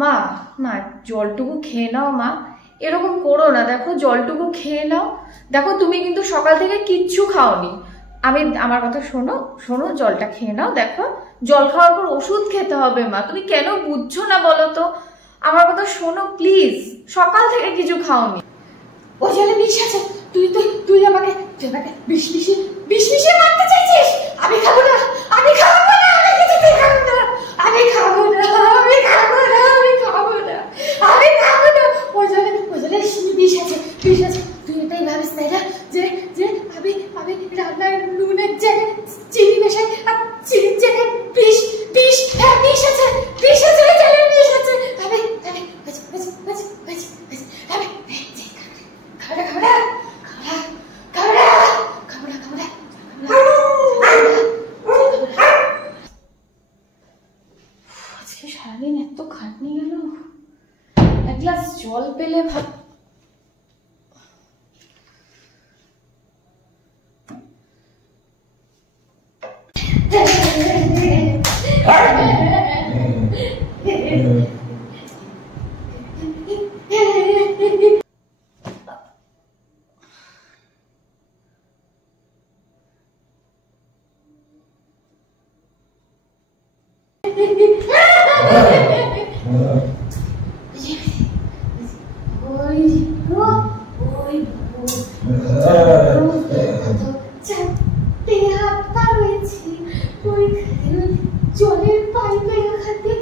মা মা জলটুকু খেয়ে নাও মা, এরকম করো না, দেখো জলটুকু খেয়ে নাও। দেখো তুমি কিন্তু সকাল থেকে কিচ্ছু খাওনি। আমার কথা শোনো শোনো, জলটা খেয়ে নাও। দেখো জল খাওয়ার পর ওষুধ খেতে হবে মা, তুমি কেন বুঝছো না বলো তো? আমার কথা শোনো প্লিজ, সকাল থেকে কিছু খাওনি। ও জলে বিষ আছে, তুই তুই তুই আমাকে বিষ মিশিয়ে মারতে চাইছিস? আমি খাবো না, আমি খাবো না, আমি কিছুতেই খাবো না, আমি খাবো না, আমি খাবো না, আমি খাবো না, আমি খাবো না। ও জলে বিষ আছে, তুই এটাই ভাবিস তাই না যে যে আমি রান্নার নুনের জায়গায় চিনি মেশাই আর চিনির জায়গায় বিষ হ্যাঁ বিষ আছে ওই জলে বিষ আছে। আজকে সারাদিন এত খাটনি গেল, এক গ্লাস জল পেলে ভাব। জলের পাইপের খাতে